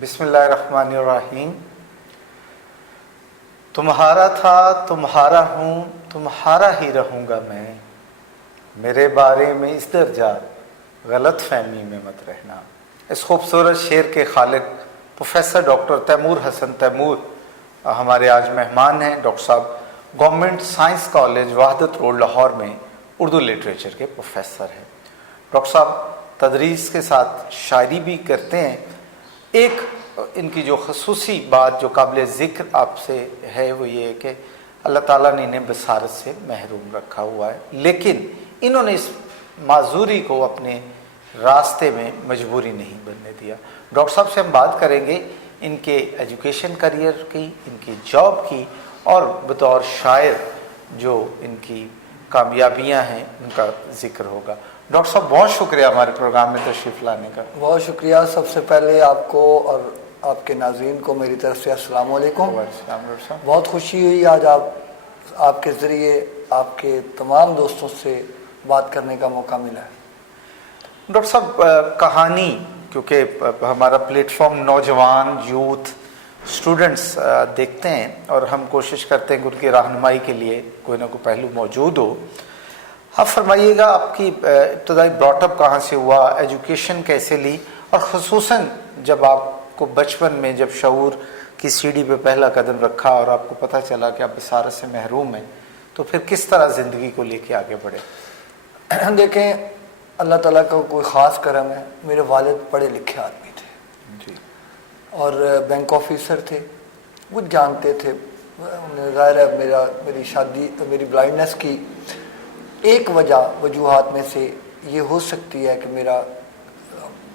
बिस्मिल्लाहिर्रहमानिर्रहीम। तुम्हारा था, तुम्हारा हूँ, तुम्हारा ही रहूँगा मैं। मेरे बारे में इस दर्जा गलत फहमी में मत रहना। इस खूबसूरत शेर के खालिक प्रोफेसर डॉक्टर तैमूर हसन तैमूर हमारे आज मेहमान हैं। डॉक्टर साहब government science college Wahadat road Lahore में उर्दू लिटरेचर के प्रोफेसर हैं। डॉक्टर साहब तदरीस के साथ शायरी भी करते हैं। एक इनकी जो खसूसी बात जो काबिल ज़िक्र आपसे है वो ये है कि अल्लाह ताला ने इन्हें बसारत से महरूम रखा हुआ है, लेकिन इन्होंने इस माजूरी को अपने रास्ते में मजबूरी नहीं बनने दिया। डॉक्टर साहब से हम बात करेंगे इनके एजुकेशन करियर की, इनकी जॉब की, और बतौर शायर जो इनकी कामयाबियां हैं उनका जिक्र होगा। डॉक्टर साहब बहुत शुक्रिया हमारे प्रोग्राम में तशरीफ़ लाने का। बहुत शुक्रिया। सबसे पहले आपको और आपके नाज़रीन को मेरी तरफ से अस्सलाम वालेकुम। बहुत खुशी हुई आज आपके ज़रिए आपके तमाम दोस्तों से बात करने का मौका मिला है। डॉक्टर साहब कहानी, क्योंकि हमारा प्लेटफॉर्म नौजवान यूथ स्टूडेंट्स देखते हैं और हम कोशिश करते हैं कि उनकी रहनुमाई के लिए कोई ना कोई पहलू मौजूद हो। आप फरमाइएगा आपकी इब्तदाई ब्रॉटअप कहाँ से हुआ, एजुकेशन कैसे ली, और ख़ुसूसन जब आपको बचपन में जब शऊर की सीढ़ी पे पहला कदम रखा और आपको पता चला कि आप बसारत से महरूम हैं, तो फिर किस तरह ज़िंदगी को लेके आगे बढ़े? देखें, अल्लाह ताला का कोई ख़ास करम है। मेरे वालिद पढ़े लिखे आदमी थे जी, और बैंक ऑफिसर थे। वो जानते थे, ज़ाहिर है मेरी शादी, मेरी ब्लाइंडनेस की एक वजूहात में से ये हो सकती है कि मेरा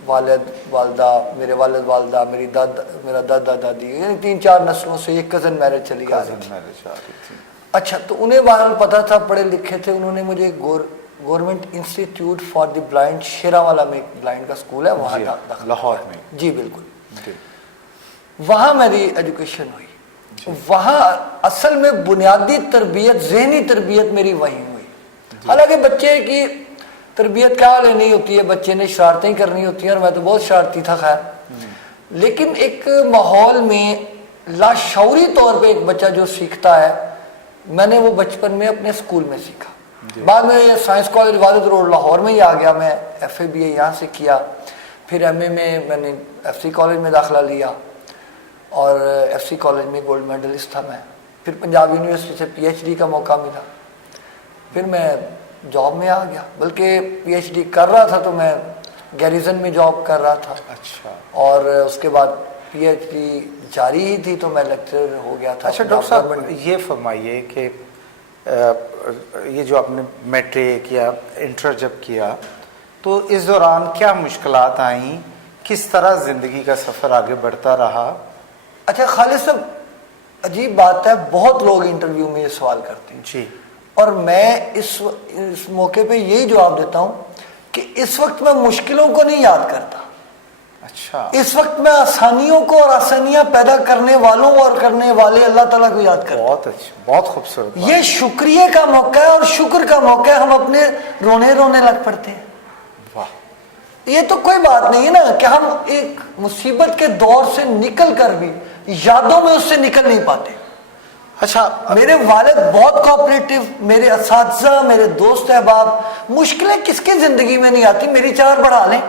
वालिद वालदा, मेरे वालिद वालदा, मेरा दादा दादी, यानी 3-4 नस्लों से एक कज़न मैरिज चली आ रही थी। अच्छा, तो उन्हें बहरहाल पता था, पढ़े लिखे थे। उन्होंने मुझे government institute for the blind, Sheranwala में एक ब्लाइंड का स्कूल है, वहाँ लाहौर में। जी बिल्कुल, वहाँ मेरी एजुकेशन हुई। वहाँ असल में बुनियादी तरबियत, जहनी तरबियत मेरी वहीं हुई। हालांकि बच्चे की तरबियत क्या लेनी होती है, बच्चे ने शरारतें ही करनी होती हैं, और मैं तो बहुत शरारती था खैर। लेकिन एक माहौल में लाशऊरी तौर पे एक बच्चा जो सीखता है, मैंने वो बचपन में अपने स्कूल में सीखा। बाद में science college Wahadat road Lahore में ही आ गया। मैं FA BA यहाँ से किया, फिर MA में मैंने FC कॉलेज में दाखिला लिया और FC कॉलेज में गोल्ड मेडलिस्ट था मैं। फिर पंजाब यूनिवर्सिटी से PhD का मौका मिला। फिर मैं जॉब में आ गया, बल्कि PhD कर रहा था तो मैं गैरिजन में जॉब कर रहा था। अच्छा। और उसके बाद PhD जारी ही थी तो मैं लेक्चरर हो गया था। अच्छा डॉक्टर साहब, ये फरमाइए कि ये जो आपने मैट्रिक या इंटर जब किया तो इस दौरान क्या मुश्किलात आई, किस तरह ज़िंदगी का सफ़र आगे बढ़ता रहा? अच्छा खालिद साहब, अजीब बात है, बहुत लोग इंटरव्यू में ये सवाल करते हैं जी, और मैं इस मौके पे यही जवाब देता हूँ कि इस वक्त मैं मुश्किलों को नहीं याद करता। अच्छा। इस वक्त मैं आसानियों को और आसानियां पैदा करने वालों और करने वाले अल्लाह ताला को याद करता हूँ। बहुत अच्छा, बहुत खूबसूरत। ये शुक्रिया का मौका है और शुक्र का मौका है। हम अपने रोने लग पड़ते हैं। वाह, ये तो कोई बात नहीं है ना कि हम एक मुसीबत के दौर से निकल कर भी यादों में उससे निकल नहीं पाते। अच्छा, मेरे वालिद बहुत कोऑपरेटिव, मेरे असातिज़ा, मेरे दोस्त अहबाब, मुश्किलें किसके जिंदगी में नहीं आती, मेरी 4 बढ़ा लें,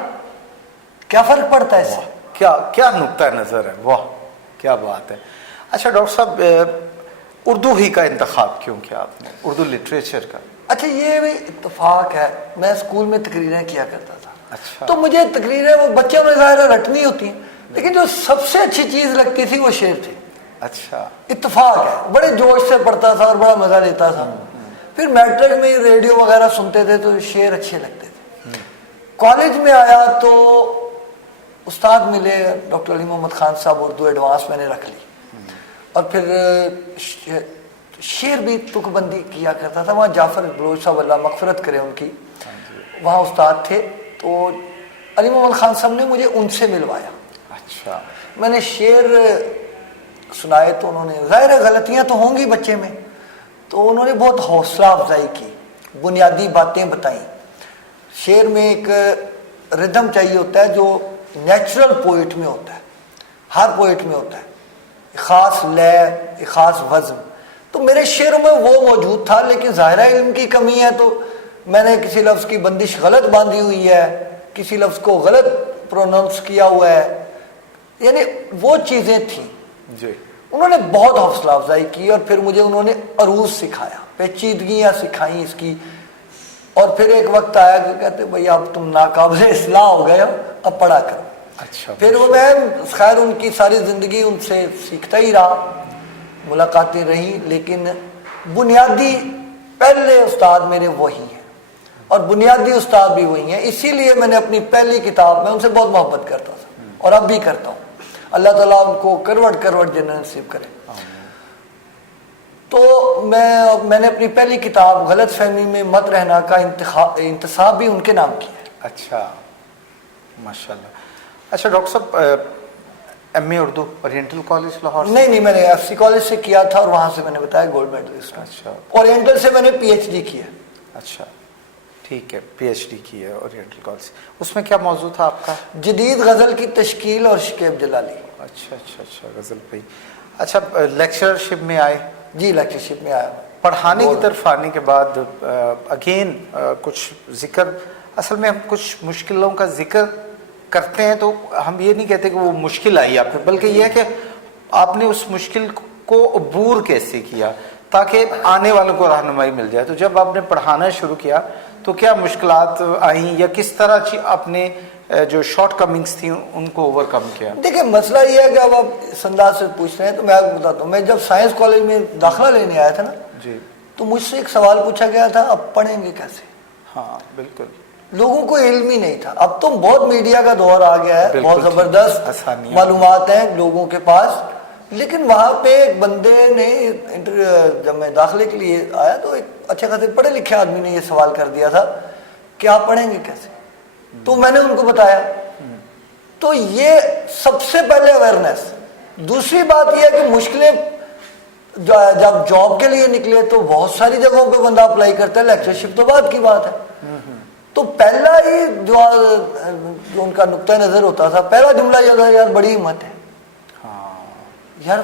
क्या फर्क पड़ता है इससे? क्या नुक्ता नज़र है, वाह क्या बात है। अच्छा डॉक्टर साहब, उर्दू ही का इंतखाब क्यों किया आपने, उर्दू लिटरेचर का? अच्छा, ये भी इत्तेफाक है, मैं स्कूल में तकरीरें किया करता था। अच्छा। तो मुझे तकरीरें वो बच्चों में ज़ाहिर रटनी होती हैं, लेकिन जो सबसे अच्छी चीज़ लगती थी वो शेर थे। अच्छा। इत्तेफाक है, बड़े जोश से पढ़ता था और बड़ा मज़ा लेता था। फिर मैट्रिक में रेडियो वगैरह सुनते थे तो शेर अच्छे लगते थे। कॉलेज में आया तो उस्ताद मिले, डॉक्टर अली मोहम्मद खान साहब, उर्दू एडवांस मैंने रख ली। और फिर शेर भी तुकबंदी किया करता था। वहाँ जाफर बलोच साहब, अल्लाह मगफरत करे उनकी, वहाँ उस्ताद थे। तो अली मोहम्मद खान साहब ने मुझे उनसे मिलवाया। अच्छा। मैंने शेर सुनाए तो उन्होंने, ज़ाहिर है गलतियाँ तो होंगी बच्चे में, तो उन्होंने बहुत हौसला अफजाई की, बुनियादी बातें बताई। शेर में एक रिदम चाहिए होता है जो नेचुरल पोइट में होता है। ہر پوئٹ میں ہوتا ہے، ایک خاص لے، ایک خاص وزن. تو میرے شعر میں وہ موجود تھا، لیکن ظاہرہ علم کی کمی ہے تو میں نے کسی لفظ کی بندش غلط باندھی ہوئی ہے، کسی لفظ کو غلط پروننس کیا ہوا ہے، یعنی وہ چیزیں تھیں. جی. انہوں نے بہت حوصلہ افزائی کی اور پھر مجھے انہوں نے عروض سکھایا، پیچیدگیاں سکھائیں اس کی. اور پھر ایک وقت آیا کہ کہتے بھائی اب تم ناقابل اصلاح ہو گئے ہو، اب پڑھا کرو. اچھا. پھر وہ میں خیر ان کی ساری زندگی ان سے سیکھتا ہی رہا، ملاقاتیں رہیں، لیکن بنیادی پہلے استاد میرے وہی ہیں اور بنیادی استاد بھی وہی ہیں. اسی لیے میں نے اپنی پہلی کتاب میں ان سے بہت محبت کرتا تھا اور اب بھی کرتا ہوں. اللہ تعالیٰ ان کو کروڑ کروڑ جنت نصیب کرے. تو میں نے اپنی پہلی کتاب غلط فہمی میں مت رہنا کا انتصاب بھی ان کے نام کیا ہے. اچھا ماشاء اللہ. اچھا ڈاکٹر صاحب ایم اے اردو اورینٹل کالج لاہور؟ نہیں، میں نے ایف سی کالج سے کیا تھا اور وہاں سے میں نے بتایا گولڈ میڈلسٹ. اچھا. اورینٹل سے میں نے پی ایچ ڈی کیا. اچھا ٹھیک ہے، پی ایچ ڈی کی ہے اورینٹل کالج. اس میں کیا موضوع تھا آپ کا؟ جدید غزل کی تشکیل اور شکیب جلالی. اچھا اچھا اچھا، غزل پہ. اچھا لیکچرشپ میں آئے؟ جی لیکچرشپ میں آیا. پڑھانے کی طرف آنے کے بعد اگین کچھ ذکر، اصل میں ہم کچھ مشکلوں کا ذکر کرتے ہیں تو ہم یہ نہیں کہتے کہ وہ مشکل آئی آپ کو، بلکہ یہ ہے کہ آپ نے اس مشکل کو عبور کیسے کیا تاکہ آنے والوں کو رہنمائی مل جائے. تو جب آپ نے پڑھانا شروع کیا تو کیا مشکلات آئیں یا کس طرح آپ نے جو شارٹ کمنگس تھیں ان کو اوور کم کیا؟ دیکھیں مسئلہ یہ ہے کہ اب آپ اس انداز سے پوچھ رہے ہیں تو میں آپ کو بتاتا ہوں. میں جب سائنس کالج میں داخلہ لینے آیا تھا نا جی، تو مجھ سے ایک سوال پوچھا گیا تھا، اب پڑھیں گے کیسے؟ ہاں بالکل. لوگوں کو علم ہی نہیں تھا. اب تو بہت میڈیا کا دور آ گیا ہے، بہت زبردست معلومات ہیں لوگوں کے پاس. لیکن وہاں پہ ایک بندے نے جب میں داخلے کے لیے آیا تو ایک اچھے خاصے پڑھے لکھے آدمی نے یہ سوال کر دیا تھا کہ آپ پڑھیں گے کیسے؟ تو میں نے ان کو بتایا. تو یہ سب سے پہلے اویئرنیس. دوسری بات یہ ہے کہ مشکلیں جب جاب کے لیے نکلے تو بہت ساری جگہوں پہ بندہ اپلائی کرتا ہے، لیکچرشپ تو بعد کی بات ہے. تو پہلا ہی جو ان کا نقطہ نظر ہوتا تھا، پہلا جملہ یہ تھا یار بڑی ہمت ہے. یار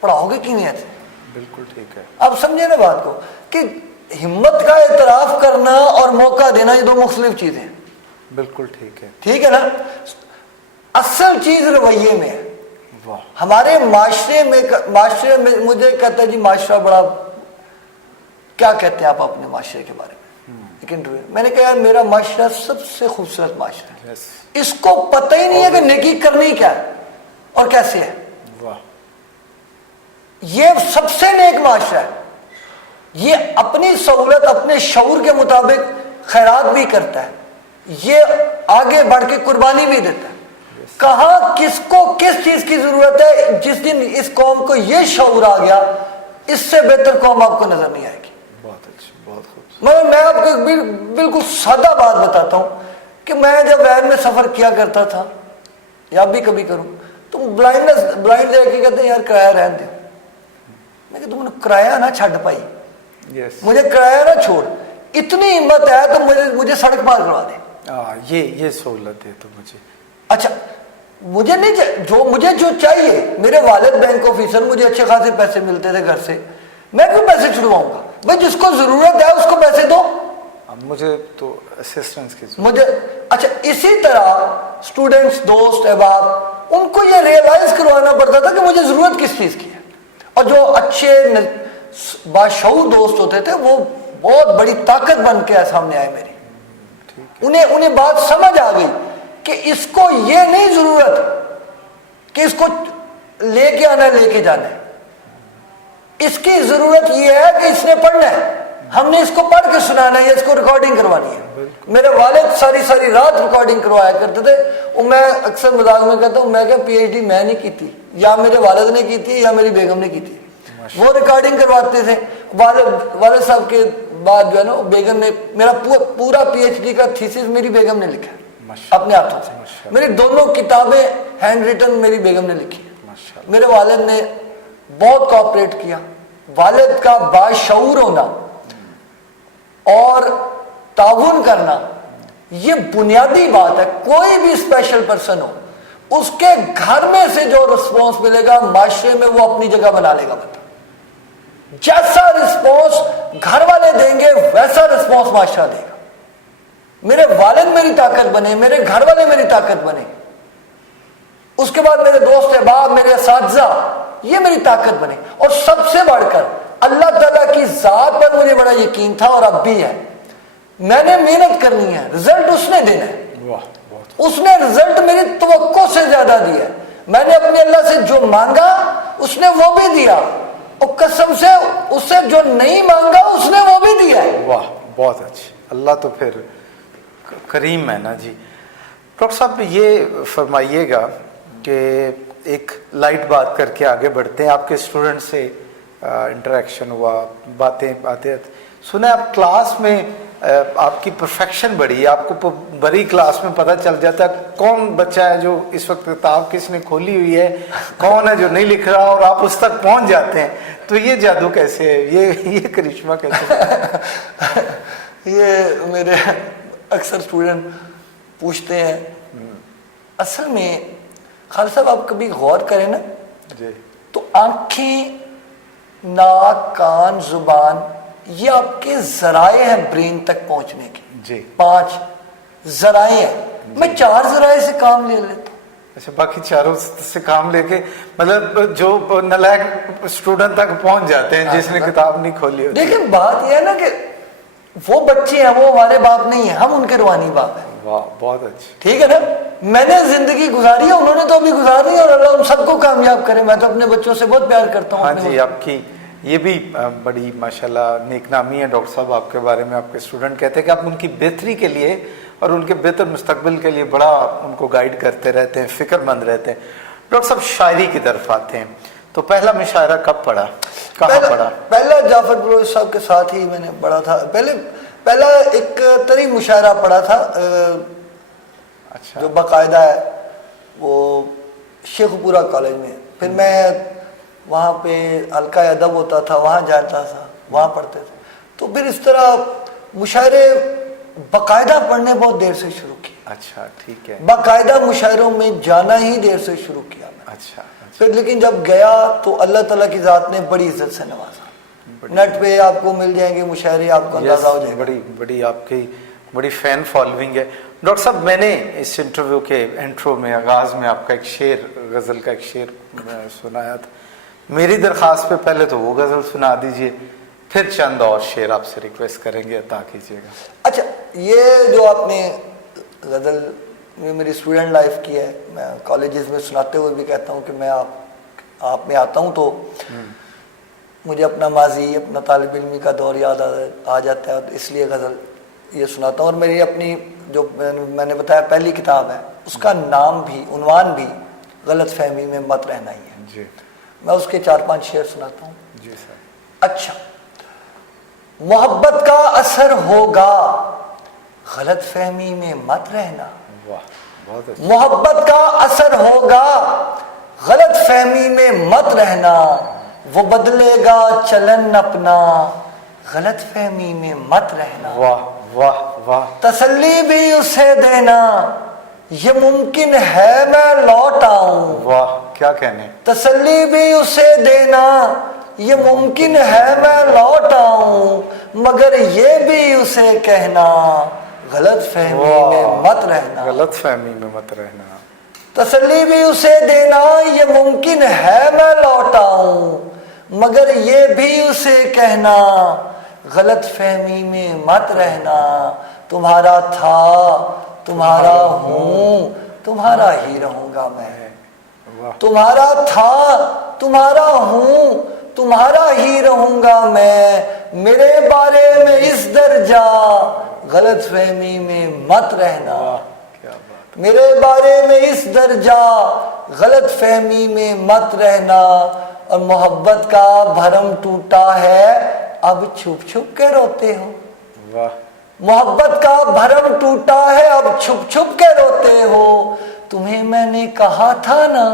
پڑھاؤ گے کی نیت سے؟ بالکل ٹھیک ہے. اب سمجھے نا بات کو کہ ہمت کا اعتراف کرنا اور موقع دینا یہ دو مختلف چیزیں ہیں. بالکل ٹھیک ہے. ٹھیک ہے نا. اصل چیز رویے میں ہے. واہ. ہمارے معاشرے میں مجھے کہتا ہے جی معاشرہ بڑا، کیا کہتے ہیں آپ اپنے معاشرے کے بارے میں؟ لیکن میں نے کہا یار میرا معاشرہ سب سے خوبصورت معاشرہ ہے. اس کو پتہ ہی نہیں ہے کہ نیکی کرنی کیا ہے اور کیسے ہے. واہ. یہ سب سے نیک معاشرہ ہے. یہ اپنی سہولت اپنے شعور کے مطابق خیرات بھی کرتا ہے، یہ آگے بڑھ کے قربانی بھی دیتا ہے. کہاں کس کو کس چیز کی ضرورت ہے، جس دن اس قوم کو یہ شعور آ گیا اس سے بہتر قوم آپ کو نظر نہیں آئے گی. بہت اچھا، بہت خوبصورت. مگر میں آپ کو بالکل سادہ بات بتاتا ہوں کہ میں جب وین میں سفر کیا کرتا تھا یا اب بھی کبھی کروں تو بلائنڈ دیکھ کے کہتے ہیں یار کرایہ رہن دے. میں کہ تم نے کرایہ نہ چھڈ پائی، مجھے کرایہ نہ چھوڑ، اتنی ہمت ہے تو مجھے سڑک پار کروا دے. یہ سہولت ہے تو مجھے. اچھا مجھے نہیں جو چاہیے، میرے والد بینک آفیسر، مجھے اچھے خاصے پیسے ملتے تھے گھر سے، میں کیوں پیسے چھڑواؤں گا؟ بھائی جس کو ضرورت ہے اس کو پیسے دو. مجھے تو اسسٹنس کی مجھے اچھا اسی طرح اسٹوڈنٹس، دوست، احباب، ان کو یہ ریئلائز کروانا پڑتا تھا کہ مجھے ضرورت کس چیز کی ہے. اور جو اچھے باشعور دوست ہوتے تھے وہ بہت بڑی طاقت بن کے سامنے آئے میری. انہیں بات سمجھ آ گئی کہ اس کو یہ نہیں ضرورت کہ اس کو لے کے آنا لے کے جانا ہے، اس کی ضرورت یہ ہے کہ اس نے پڑھنا ہے، ہم نے اس کو پڑھ کے سنانا ہے یا اس کو ریکارڈنگ کروانی ہے. میرے والد ساری رات ریکارڈنگ کروایا کرتے تھے. اور میں اکثر مذاق میں کہتا ہوں میں کہ پی ایچ ڈی میں نہیں کی تھی، یا میرے والد نے کی تھی یا میری بیگم نے کی تھی. وہ ریکارڈنگ کرواتے تھے. والد صاحب کے بعد جو ہے نا بیگم نے میرا پورا پی ایچ ڈی کا تھیسس میری بیگم نے لکھا اپنے ہاتھوں سے. میری دونوں کتابیں ہینڈ ریٹن میری بیگم نے لکھی. میرے والد نے بہت کوآپریٹ کیا. والد کا باشعور ہونا اور تعاون کرنا یہ بنیادی بات ہے. کوئی بھی اسپیشل پرسن ہو उसके घर में से जो रिस्पॉन्स मिलेगा माशरे में वो अपनी जगह बना लेगा बंदा। जैसा रिस्पॉन्स घर वाले देंगे वैसा रिस्पॉन्स माशरा देगा। मेरे वालिद मेरी ताकत बने, मेरे घर वाले मेरी ताकत बने, उसके बाद मेरे दोस्त अहबाब, मेरे असातिज़ा, ये मेरी ताकत बने। और सबसे बढ़कर अल्लाह ताला की जात पर मुझे बड़ा यकीन था और अब भी है। मैंने मेहनत करनी है, रिजल्ट उसने देना है। उसने रिजल्ट मेरी तवक्को से ज्यादा दिया। मैंने अपने अल्लाह से जो मांगा उसने वो भी दिया, और कसम से उससे जो नहीं मांगा उसने वो भी दिया। वाह, बहुत अच्छे। अल्लाह तो फिर करीम है ना जी। डॉक्टर साहब ये फरमाइएगा कि एक लाइट बात करके आगे बढ़ते हैं। आपके स्टूडेंट से इंटरेक्शन हुआ, बातें सुना आप क्लास में आपकी परफेक्शन बढ़ी है। आपको बड़ी क्लास में पता चल जाता है कौन बच्चा है जो इस वक्त किताब किसने खोली हुई है, कौन है जो नहीं लिख रहा, और आप उस तक पहुंच जाते हैं। तो ये जादू कैसे है, ये करिश्मा कैसे है? ये मेरे अक्सर स्टूडेंट पूछते हैं। असल में खालिद साहब आप कभी गौर करें ना जी, तो आंखें, नाक, कान, जुबान, ये आपके जराए हैं ब्रेन तक पहुंचने के। जी, 5 जराए हैं। मैं 4 जराए से काम ले लेता हूँ। अच्छा, बाकी चारों से काम लेके मतलब जो नालायक स्टूडेंट तक पहुंच जाते हैं जिसने किताब नहीं खोली होती। लेकिन बात यह है ना कि वो बच्चे हैं, वो हमारे बाप नहीं है, हम उनके रूहानी बाप हैं। वाह, बहुत अच्छे। ठीक है ना। मैंने जिंदगी गुजारी है, उन्होंने तो अभी गुजारी है, और अल्लाह उन सबको कामयाब करे। मैं तो अपने बच्चों से बहुत प्यार करता हूँ। हाँ जी, आपकी ये भी बड़ी माशाल्लाह नेकनामी है डॉक्टर साहब। आपके बारे में आपके स्टूडेंट कहते हैं कि आप उनकी बेहतरी के लिए और उनके बेहतर मुस्तकबिल के लिए बड़ा उनको गाइड करते रहते हैं, फिक्रमंद रहते हैं। डॉक्टर साहब शायरी की तरफ आते हैं, तो पहला मुशायरा कब पढ़ा, कहाँ पढ़ा? पहला जाफर बलोच साहब के साथ ही मैंने पढ़ा था। पहला एक तरी मुशायरा पढ़ा था। अच्छा, जो बाकायदा है वो शेखपुरा कॉलेज में। फिर मैं वहाँ पे हल्का अदब होता था, वहाँ जाता था, वहाँ पढ़ते थे। तो फिर इस तरह मुशायरे बाकायदा पढ़ने बहुत देर से शुरू किए। अच्छा, ठीक है। बाकायदा मुशायरों में जाना ही देर से शुरू किया मैं। अच्छा, फिर लेकिन जब गया तो अल्लाह ताला की ज़ात ने बड़ी इज्जत से नवाजा। नेट पे आपको मिल जाएंगे मुशायरे, आपको अंदाजा हो जाएगा। बड़ी आपकी बड़ी फैन फॉलोइंग है। डॉक्टर साहब, मैंने इस इंटरव्यू के इंट्रो में, आगाज में आपका एक शेर, गज़ल का एक शेर सुनाया था। मेरी दरख्वास्त पे पहले तो वो गज़ल सुना दीजिए, फिर चंद और शेर आपसे रिक्वेस्ट करेंगे, अता कीजिएगा। अच्छा, ये जो आपने गज़ल, ये मेरी स्टूडेंट लाइफ की है। मैं कॉलेजेस में सुनाते हुए भी कहता हूँ कि मैं आप में आता हूँ तो मुझे अपना माजी, अपना तालिब इल्मी का दौर याद आ जाता है, तो इसलिए गज़ल ये सुनाता हूँ। और मेरी अपनी जो मैंने बताया पहली किताब है, उसका नाम भी, उन्वान भी गलत फहमी में मत रहना ही है जी। मैं उसके 4-5 शेर सुनाता हूँ। जी सर। अच्छा, मोहब्बत का असर होगा, गलत फहमी में मत रहना। वाह, बहुत अच्छा। मोहब्बत का असर होगा, गलत फहमी में मत रहना। वो बदलेगा चलन अपना, गलत फहमी में मत रहना। वाह वाह वाह। तसल्ली भी उसे देना, ये मुमकिन है मैं लौट आऊं। वाह, क्या कहने। तसल्ली भी उसे देना, ये मुमकिन है मैं लौट आऊं, मगर ये भी उसे कहना, गलत फहमी में मत रहना। गलत फहमी में मत रहना। तसल्ली भी उसे देना, ये मुमकिन है मैं लौट आऊं, मगर ये भी उसे कहना, गलत फहमी में मत रहना। तुम्हारा था, तुम्हारा हूं, तुम्हारा ही रहूंगा मैं। तुम्हारा था, तुम्हारा हूं, तुम्हारा ही रहूंगा मैं। मेरे बारे में इस दर्जा, गलत फहमी में मत रहना। क्या बात। मेरे बारे में इस दर्जा, गलत फहमी में मत रहना। और मोहब्बत का भरम टूटा है, अब छुप छुप के रोते हो। वाह। मोहब्बत का भरम टूटा है, अब छुप छुप के रोते हो। तुम्हें मैंने कहा था ना,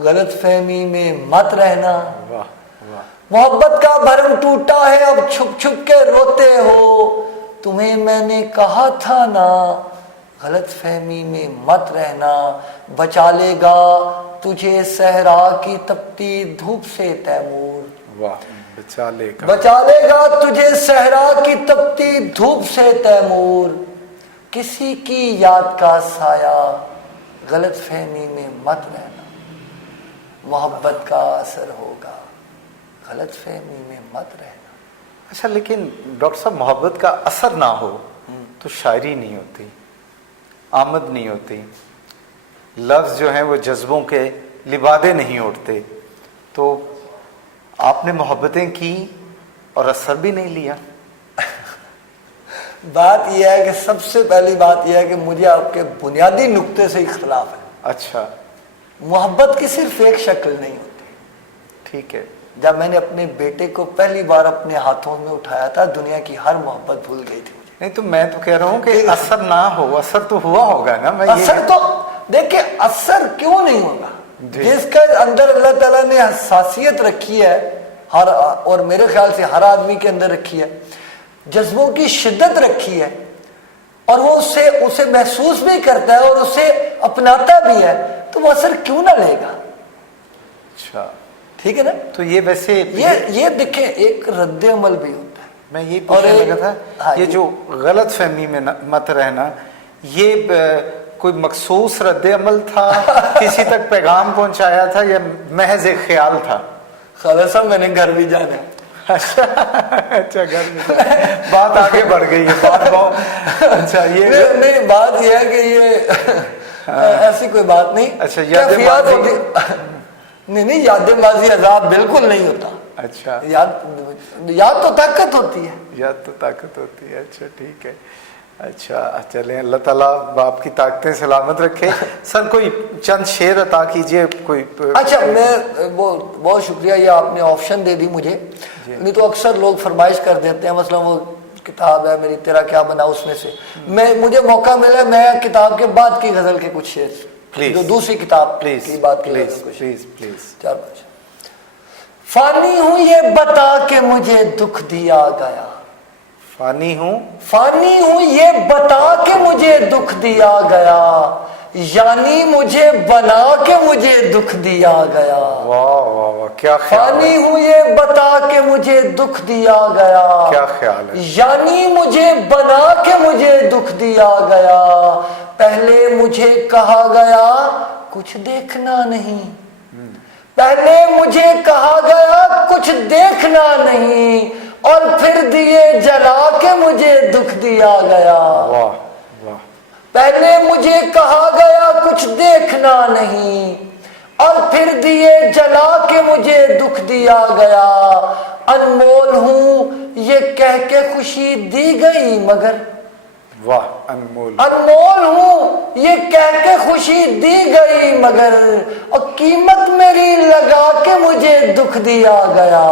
गलत फहमी में मत रहना। वाह वाह। मोहब्बत का भरम टूटा है, अब छुप छुप के रोते हो। तुम्हें मैंने कहा था ना, غلط فہمی میں مت رہنا، بچا لے گا تجھے صحرا کی تپتی دھوپ سے تیمور، واہ، بچا لے گا، بچا لے گا تجھے صحرا کی تپتی دھوپ سے تیمور، کسی کی یاد کا سایہ غلط فہمی میں مت رہنا، محبت کا اثر ہوگا غلط فہمی میں مت رہنا۔ اچھا لیکن ڈاکٹر صاحب محبت کا اثر نہ ہو تو شاعری نہیں ہوتی، آمد نہیں ہوتی، لفظ جو ہیں وہ جذبوں کے لبادے نہیں اٹھتے، تو آپ نے محبتیں کی اور اثر بھی نہیں لیا۔ بات یہ ہے کہ سب سے پہلی بات یہ ہے کہ مجھے آپ کے بنیادی نقطے سے اختلاف ہے۔ اچھا، محبت کی صرف ایک شکل نہیں ہوتی۔ ٹھیک ہے، جب میں نے اپنے بیٹے کو پہلی بار اپنے ہاتھوں میں اٹھایا تھا، دنیا کی ہر محبت بھول گئی تھی مجھے۔ نہیں تو میں تو کہہ رہا ہوں کہ اثر نہ ہو، اثر تو ہوا ہوگا نا۔ میں اثر تو دیکھیں، اثر کیوں نہیں ہوگا؟ جس کے اندر اللہ تعالیٰ نے حساسیت رکھی ہے، ہر، اور میرے خیال سے ہر آدمی کے اندر رکھی ہے، جذبوں کی شدت رکھی ہے، اور وہ اسے محسوس بھی کرتا ہے اور اسے اپناتا بھی ہے، تو وہ اثر کیوں نہ لے گا؟ اچھا، ٹھیک ہے نا؟ تو یہ ویسے یہ دیکھیں ایک رد عمل بھی ہوتا ہے۔ میں یہ پوچھنے لگا تھا، یہ جو غلط فہمی میں مت رہنا، یہ کوئی مخصوص رد عمل تھا، کسی تک پیغام پہنچایا تھا، یا محض ایک خیال تھا؟ خالد صاحب میں نے گھر بھی جانا ہے۔ اچھا، گھر میں بات آگے بڑھ گئی ہے، بات بہت اچھا۔ یہ نہیں، بات یہ ہے کہ یہ ایسی کوئی بات نہیں۔ اچھا، کیفیات ہوتی نہیں، یاد ماضی عذاب بالکل نہیں ہوتا۔ اچھا، یاد تو طاقت ہوتی ہے، یاد تو طاقت ہوتی ہے۔ اچھا ٹھیک ہے، اچھا چلیں، اللہ تعالیٰ آپ کی طاقتیں سلامت رکھے۔ سر کوئی چند شعر عطا کیجئے کوئی۔ اچھا، میں بہت شکریہ، یہ آپ نے آپشن دے دی مجھے، نہیں تو اکثر لوگ فرمائش کر دیتے ہیں، مثلا وہ کتاب ہے میری تیرا کیا بنا، اس میں سے مجھے موقع ملا، میں کتاب کے بعد کی غزل کے کچھ شعر، جو دوسری کتاب کی بات کی غزل، پلیز۔ 4-5۔ فانی ہوں یہ بتا کہ مجھے دکھ دیا گیا، فانی ہوں یہ بتا کہ مجھے دکھ دیا گیا، یعنی مجھے بنا کے مجھے دکھ دیا گیا۔ واہ واہ واہ، کیا خیال ہے، فانی ہوں یہ بتا کہ مجھے دکھ دیا گیا، کیا خیال ہے، یعنی مجھے بنا کے مجھے دکھ دیا گیا، پہلے مجھے کہا گیا کچھ دیکھنا نہیں، پہلے مجھے کہا گیا کچھ دیکھنا نہیں، اور پھر دیے جلا کے مجھے دکھ دیا گیا۔ واہ واہ، پہلے مجھے کہا گیا کچھ دیکھنا نہیں، اور پھر دیے جلا کے مجھے دکھ دیا گیا، انمول ہوں یہ کہہ کے خوشی دی گئی مگر، واہ، انمول ہوں یہ کہہ کے خوشی دی گئی مگر، اور قیمت میری لگا کے مجھے دکھ دیا گیا،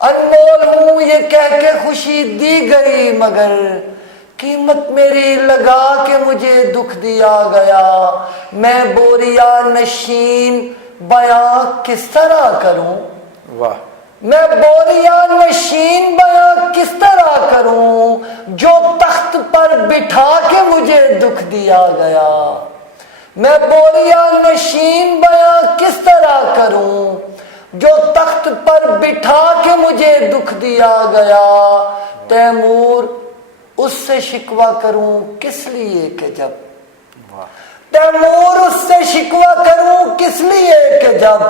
انمول ہوں یہ کہہ کے خوشی دی گئی مگر، قیمت میری لگا کے مجھے دکھ دیا گیا، میں بوریا نشین بیاں کس طرح کروں، واہ، میں بوریا نشین بیاں کس طرح کروں، جو تخت پر بٹھا کے مجھے دکھ دیا گیا، میں بوریا نشین بیاں کس طرح کروں، جو تخت پر بٹھا کے مجھے دکھ دیا گیا، تیمور اس سے شکوہ کروں کس لیے کہ جب، تیمور اس سے شکوہ کروں کس لیے کہ جب،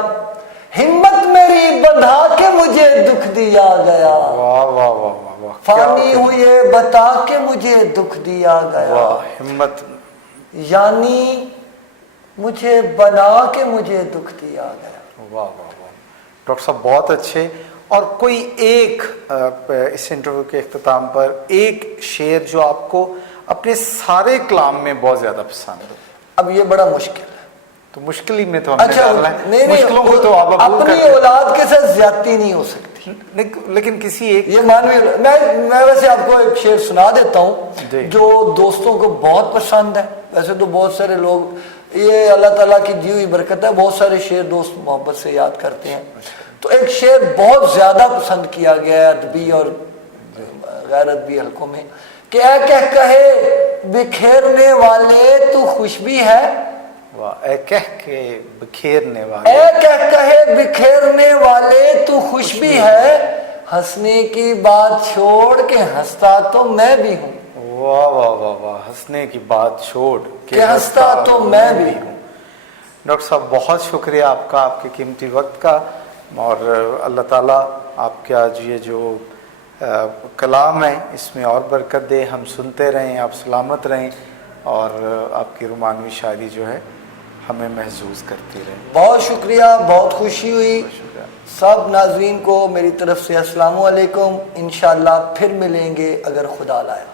ہمت میری بندھا کے مجھے دکھ دیا گیا، واہ واہ واہ واہ، فانی ہوئے بتا کے مجھے دکھ دیا گیا، واہ، ہمت، یعنی مجھے بنا کے مجھے دکھ دیا گیا۔ واہ واہ واہ، ڈاکٹر صاحب بہت اچھے۔ اور کوئی ایک اس انٹرویو کے اختتام پر ایک شعر جو آپ کو اپنے سارے کلام میں بہت زیادہ پسند ہے؟ اب یہ بڑا مشکل ہے، تو مشکل ہی میں تو ہم نے ڈالنا ہے، نہیں، مشکلوں کو تو آپ اپنی اولاد کے ساتھ زیادتی نہیں ہو سکتی، لیکن کسی ایک، یہ مانوی، میں ویسے آپ کو ایک شعر سنا دیتا ہوں جو دوستوں کو بہت پسند ہے، ویسے تو بہت سارے لوگ، یہ اللہ تعالیٰ کی دی ہوئی برکت ہے، بہت سارے شعر دوست محبت سے یاد کرتے ہیں، تو ایک شعر بہت زیادہ پسند کیا گیا ہے ادبی اور غیر ادبی حلقوں میں، کہ اے کہے बिखेरने वाले तू खुश भी है, वाह, ए कह के बिखेरने वाले, ए कह कहे बिखेरने वाले तू खुश भी है, हंसने की बात छोड़ के हंसता तो मैं भी हूँ, वाह वाह वाह वाह, हंसने की बात छोड़ कि हंसता तो मैं भी हूँ। डॉक्टर साहब बहुत शुक्रिया आपका, आपके कीमती वक्त का, और अल्लाह ताला आपके आज ये जो कलाम है इसमें और बरकत दे, हम सुनते रहें, आप सलामत रहें, और आपकी रुमानवी शायरी जो है हमें महसूस करती रहे। बहुत शुक्रिया, बहुत खुशी हुई। शुक्रिया। सब नाजरीन को मेरी तरफ से अस्सलाम वालेकुम। इंशाअल्लाह फिर मिलेंगे अगर खुदा लाया।